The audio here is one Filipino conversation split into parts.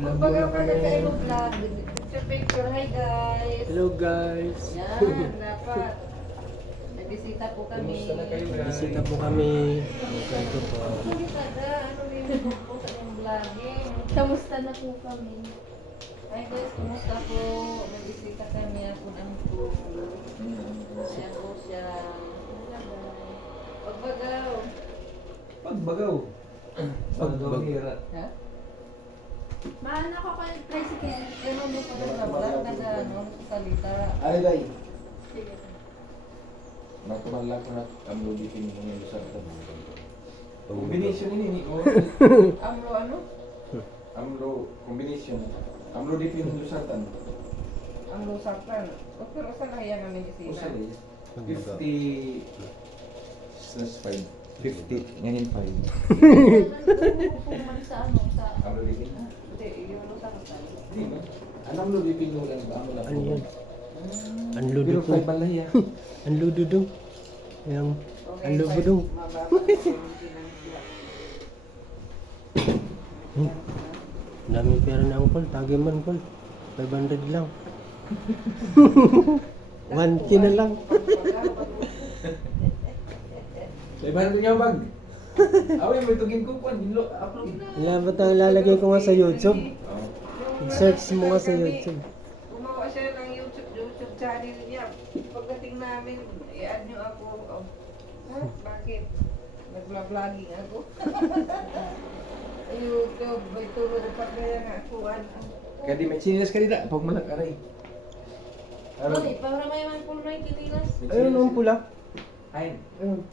Vlog Baga muna ka kami. na tayo vlog. Picture, hi guys. Hello guys. Yan, dapat. Nagbisita po kami. Kumusta na kayo guys? Bisita po kami. Ito po. Hindi kada, ano rin po sa yung vlogging. Kamusta na po kami? Hi guys, kumusta po? Nagbisita kami ako ng po. Ayan po siya. Pagbagaw. Pagbagaw. Pagbagaw hira. Ha? Maano ako kayo tricycle? Ano mo pa rin vlog na ano, salita. Ay, day. Sige. Nagkamalak ko na ang lubitin mo ngayon sa combination ini ko. Amro ano? Amlo combination. Amlo dipin mo sa tan. Ang lusakan. O pero saan kaya namin Usa isina? day. 50 slash 5. 50 ngayon 5. Pumunta sa ano, sa... Amlo dipin. Hindi, yung lusakan tayo. Di ba? Anong lo dipin mo lang ba amo lang. Ano yan? Ang ludo Pero po. 5 balay ah. Ang ludo dong. Yang ang ludo dong. Mababa na yung pinangkla. Ang daming pera na angkol. Tagi man kol. 500 lang. 1K na lang. Lebaran niya bag. Away may tugin ko kon dinlo upload. Wala ba tayo lalagay ko nga sa YouTube? Search mo nga sa YouTube. Gumawa siya ng YouTube channel niya. Pagdating namin, i-add niyo ako. Oh. Ha? Bakit? Nagla-vlogging ako. YouTube, may tulad pa kaya nga ako. Kadi may chinelas ka dida pag malak aray. Uy, para may man puno yung kinilas. Ayun ang pula. Ay. Ayun.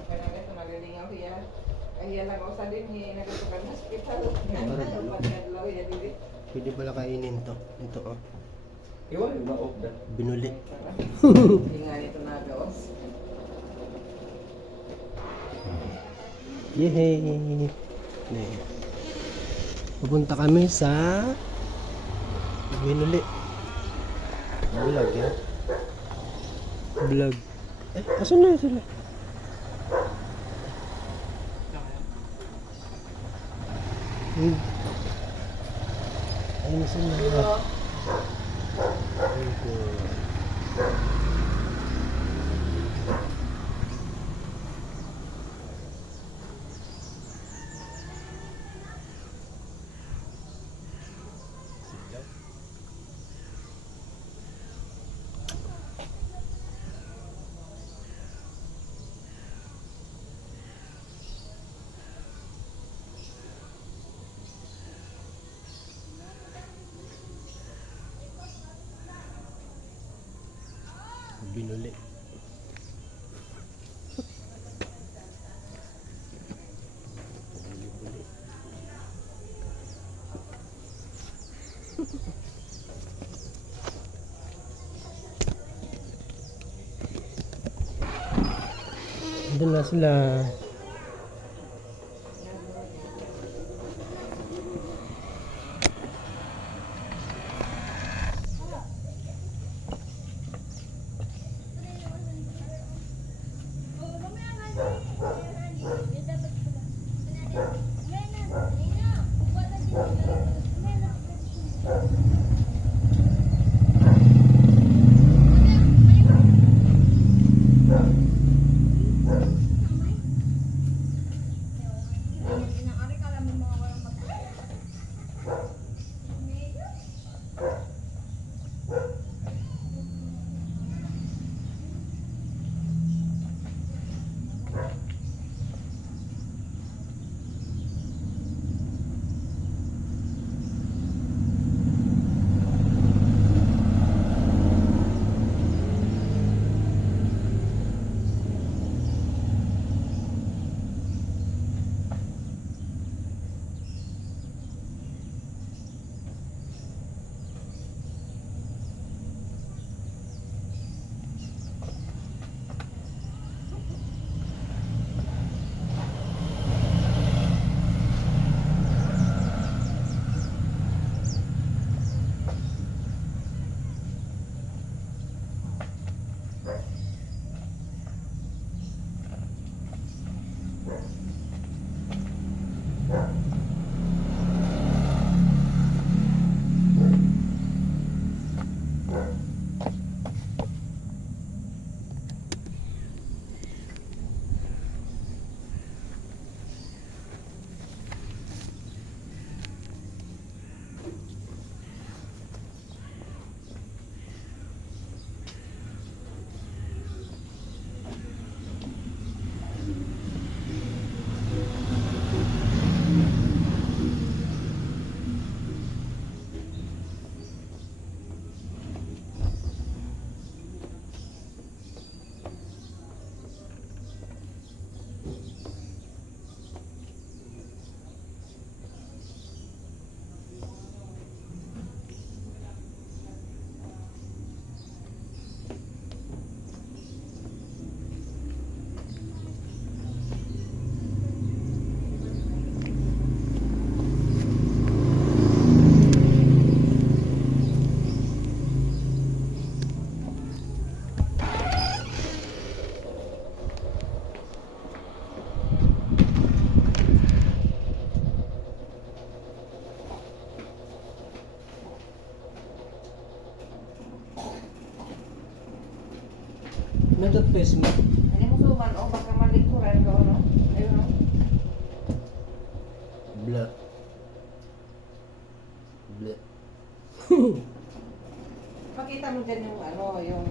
Okay na ito, magaling ako yan. Kaya lang ako sa din, nagatukan hospital. Pagkadlaw yan, dili. Pwede pala kainin to. Ito oh. Iwan yung ma-off na. Binuli. Hindi nga nito nagawas. Yehey! Pupunta kami sa Binuli. Vlog yan. Vlog. Asan na sila? Ayun sila. Ayun po. Binuli. Doon na sila. toothpaste mo. Ano mo suman, o baka malikuran ka, ano? Ayun, no? Blah. Blah. Pakita mo dyan yung ano, yung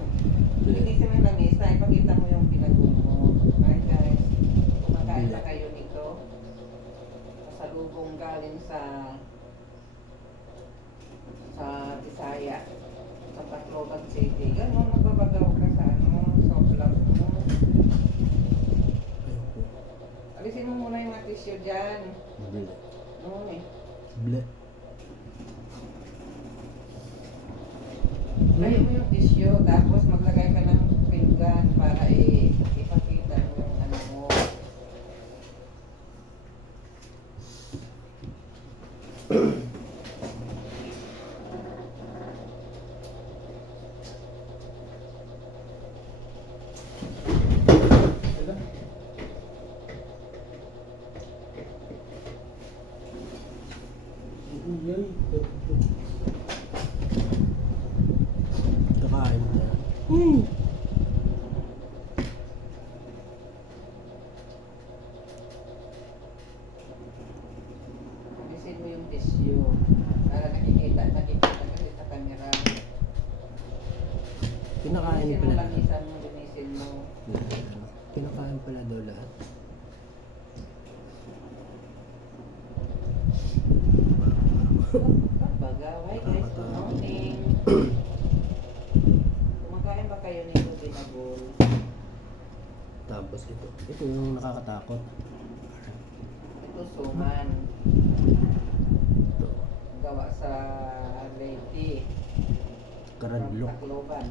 linisin mo yung lamesa, ipakita mo yung pinagod mo. Right guys, kumakain na kayo nito. Pasalubong galing sa Bisaya, sa Tacloban City. Ganun, magbabagaw ka sa ano, sa vlog mo. Alisin mo muna yung mga tissue dyan. Blah. No, eh. Blah. Layo mo yung tissue, tapos maglagay ka ng pinggan para ipakita mo yung ano mo. Sila? Yay. Kakain na. Alisin mo yung tissue para nakikita kasi sa camera. Kinakain Linisin mo, pala. lamisan mo, linisin mo. Kinakain pala daw lahat. Bagaway guys, good morning. Kumakain ba kayo nito binagol? Tapos ito. Ito yung nakakatakot. Ito suman. Ito. Gawa sa Leyte. Karadlok. Tacloban.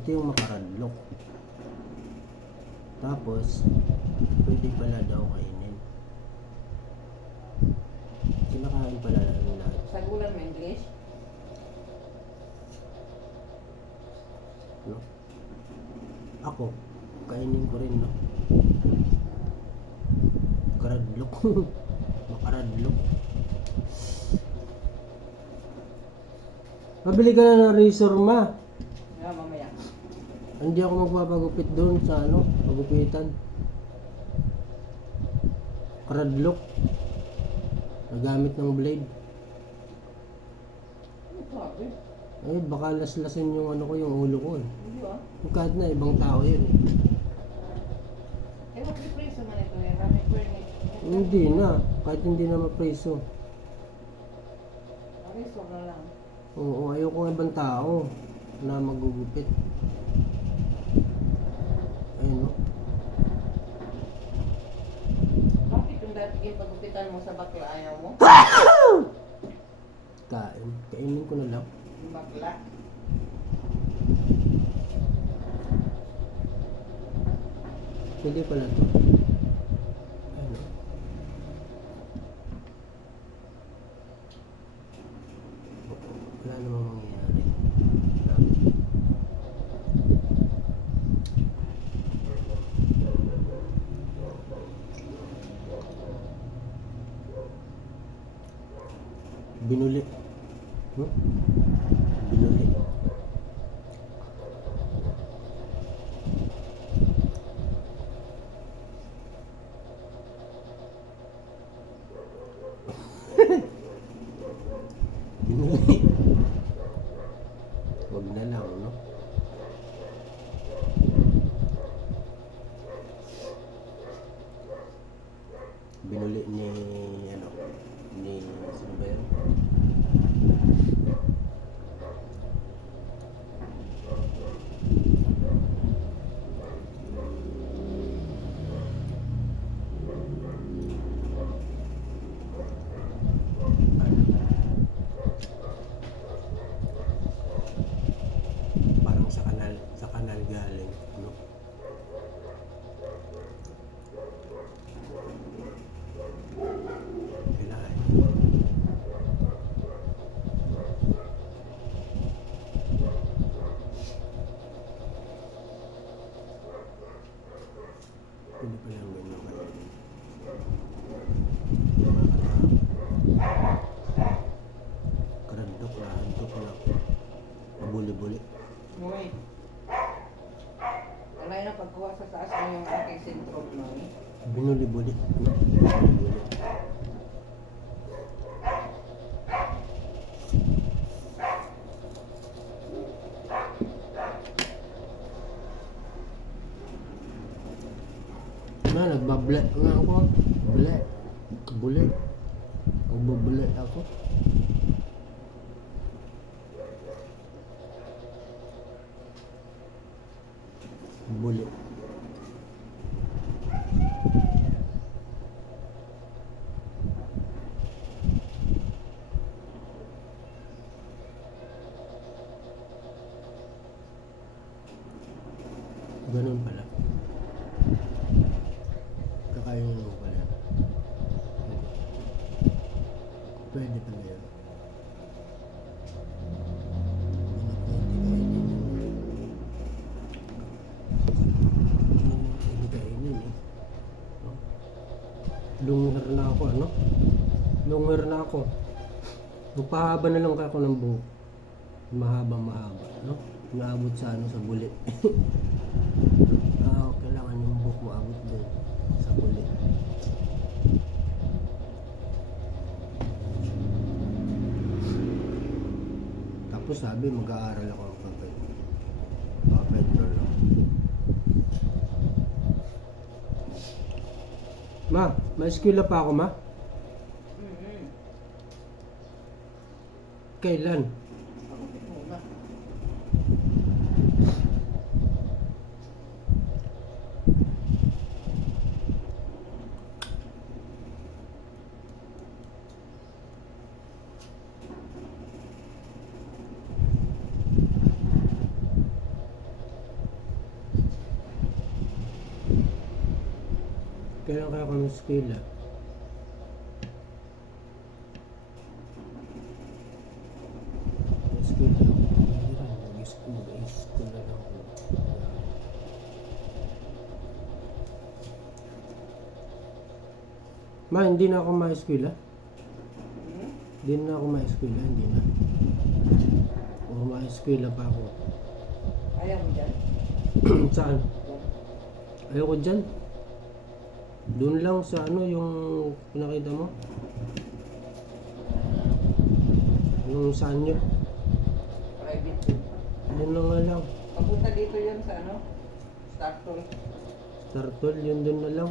Ito yung makaradlok. Tapos, pwede pala daw kainin. Kinakain pala ng lahat. Sagulan mo English? No? Ako, kainin ko rin, no? Karadlok. Makaradlok. Pabili ka na ng razor, ma. Yeah, mamaya. Hindi ako magpapagupit doon sa ano, pagupitan. Karadlok. Nagamit ng blade. Ano sabi? Eh, baka laslasin yung ano ko, yung ulo ko eh. Hindi ah. Kahit na, ibang tao yun eh. Eh, mag-replace naman ito yan. Rami permit. Hindi na, kahit hindi na mapreso. Reso na lang. Oo, ayoko ng ibang tao na magugupit. Ayun no. Bakit yung dati yung pagupitan mo sa bakla ayaw mo? Kainin ko na lang. Yung bakla? Pwede pala to. Ayun no. Wala namang mangyayari. Binuli. Binuli. Binuli. Wag na lang, no? Binuli ni ano, ni sino ba yun? Parang sa kanal galing, no? Kailangan. Pwede pa lang ganyan kainin. Karadok na, antok na. Mabuli-buli. Wait. Wala na pagkuha sa taas mo yung aking sentro no. Binuli-buli. No? Binuli-buli. Na, nagbablet nga ako. Bule. Bule. Nagbabule ako. Bule. Ganun pala. Kakainin mo pala. Pwede pala yun. Hindi kainin eh. No? Lungher na ako, ano? Lungher na ako. Magpahaba na lang ako ng buhok. Mahaba, no? Naabot sa ano, sa bulit. Kailangan yung buhok mo abot doon sa bulit. Tapos sabi mag-aaral ako ng petrol. Ma, may eskwela pa ako, ma? Kailan? Pagupit muna. Kailan kaya kami eskwela? Eskwela ako. Mag-eskwela lang ako. Ma, hindi na ako ma-eskwela? Hindi na ako ma-eskwela, hindi na. O ma-eskwela pa ako. Ayaw mo dyan? Saan? Ayoko dyan. Doon lang sa ano yung pinakita mo? Yung saan nyo? Private yun. Doon lang nga lang. Papunta dito yun sa ano? Startol. Startol, yun doon na lang.